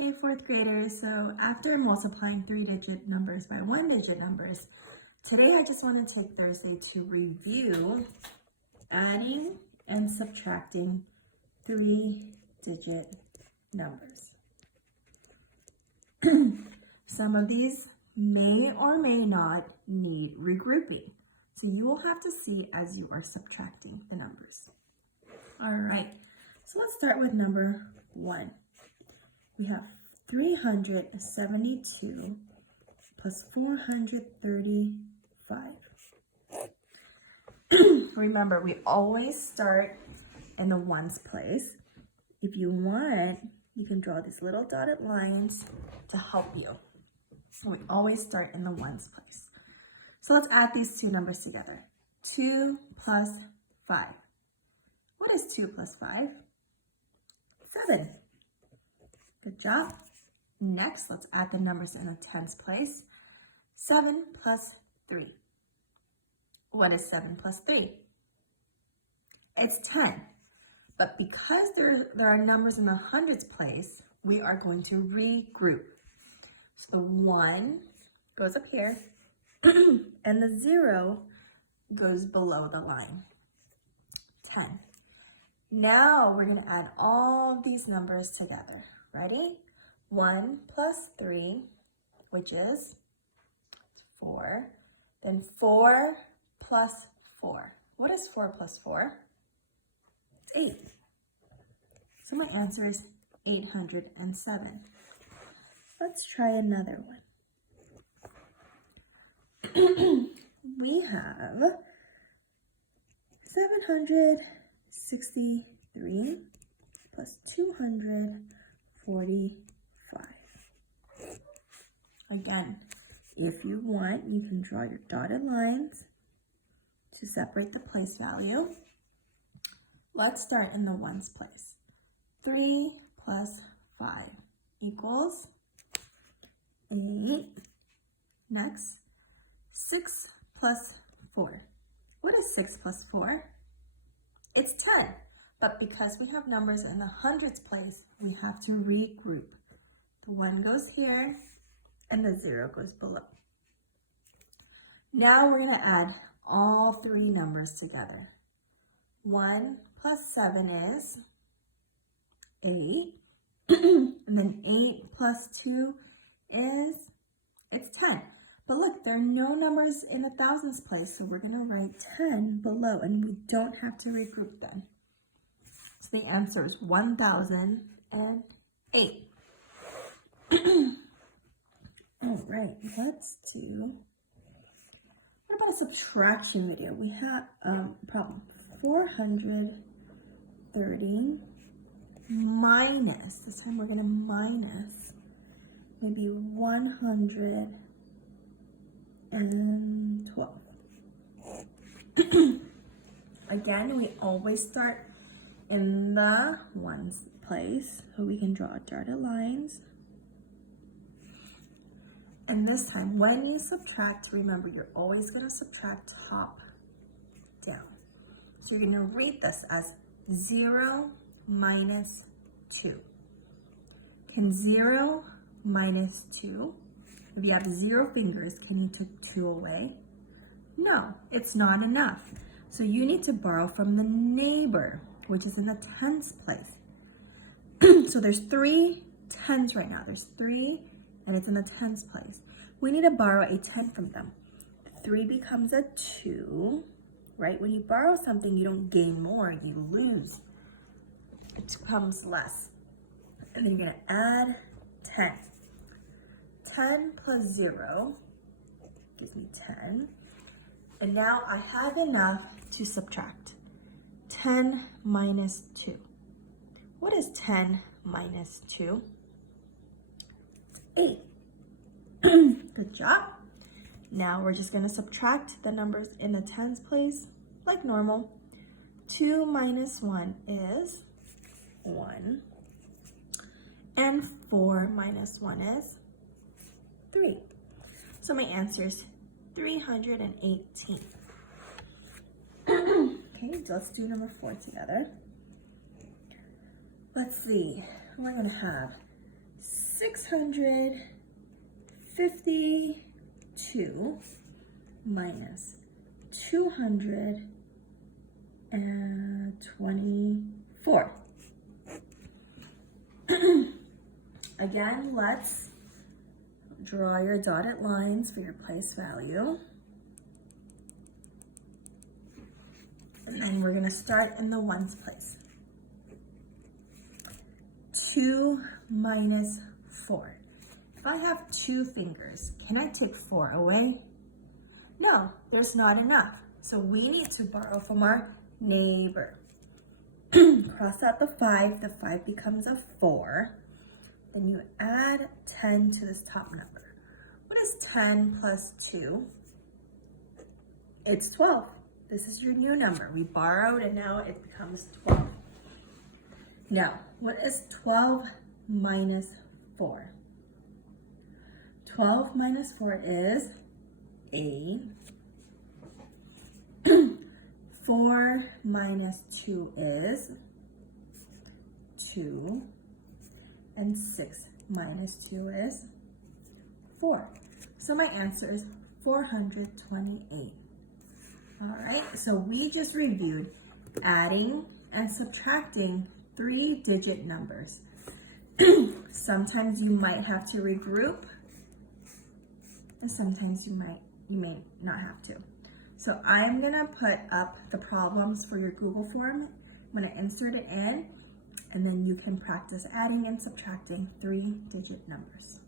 Hey fourth graders, so after multiplying 3-digit numbers by 1-digit numbers, today I just want to take Thursday to review adding and subtracting 3-digit numbers. Some of these may or may not need regrouping, so you will have to see as you are subtracting the numbers. All right, so let's start with number 1. We have 372 plus 435. Remember, we always start in the ones place. If you want, you can draw these little dotted lines to help you. So we always start in the ones place. So let's add these two numbers together. 2 plus 5. What is 2 plus 5? 7. Good job. Next, let's add the numbers in the tens place. 7 plus 3. What is 7 plus 3? It's 10. But because there are numbers in the hundreds place, we are going to regroup. So the 1 goes up here, and the 0 goes below the line. 10. Now we're going to add all of these numbers together. Ready? 1 plus 3, which is 4. Then 4 plus 4. What is 4 plus 4? It's 8. So my answer is 807. Let's try another one. We have 763 plus 245. Again, if you want, you can draw your dotted lines to separate the place value. Let's start in the ones place. 3 plus 5 equals 8. Next, 6 plus 4. What is 6 plus 4? It's 10. But because we have numbers in the hundreds place, we have to regroup. The 1 goes here, and the 0 goes below. Now we're going to add all 3 numbers together. 1 plus 7 is 8. And then 8 plus 2 is, it's 10. But look, there are no numbers in the thousands place, so we're going to write 10 below, and we don't have to regroup them. So the answer is 1008. All right, let's do, what about a subtraction video? We have problem 430 minus, this time we're going to minus maybe 112. Again, we always start in the ones place, so we can draw dotted lines. And this time, when you subtract, remember, you're always going to subtract top down. So you're going to read this as 0 minus 2. Can 0 minus 2, if you have 0 fingers, can you take 2 away? No, it's not enough. So you need to borrow from the neighbor, which is in the tens place. So there's 3 tens right now. There's 3, and it's in the tens place. We need to borrow a 10 from them. 3 becomes a 2, right? When you borrow something, you don't gain more, you lose. It becomes less. And then you're going to add 10. 10 plus 0 gives me 10. And now I have enough to subtract. 10 minus 2. What is 10 minus 2? 8. Good job. Now we're just going to subtract the numbers in the tens place like normal. 2 minus 1 is 1. And 4 minus 1 is 3. So my answer is 318. Okay, so let's do number 4 together. Let's see, we're gonna have 652 minus 224. Again, let's draw your dotted lines for your place value. And then we're gonna start in the ones place. 2 minus 4. If I have 2 fingers, can I take 4 away? No, there's not enough. So we need to borrow from our neighbor. Cross out the 5 becomes a 4. Then you add 10 to this top number. What is 10 plus 2? It's 12. This is your new number. We borrowed and now it becomes 12. Now, what is 12 minus 4? 12 minus 4 is 8. 4 minus 2 is 2. And 6 minus 2 is 4. So my answer is 428. All right, so we just reviewed adding and subtracting 3-digit numbers. Sometimes you might have to regroup, and sometimes you may not have to. So I'm gonna put up the problems for your Google form. I'm gonna insert it in, and then you can practice adding and subtracting 3-digit numbers.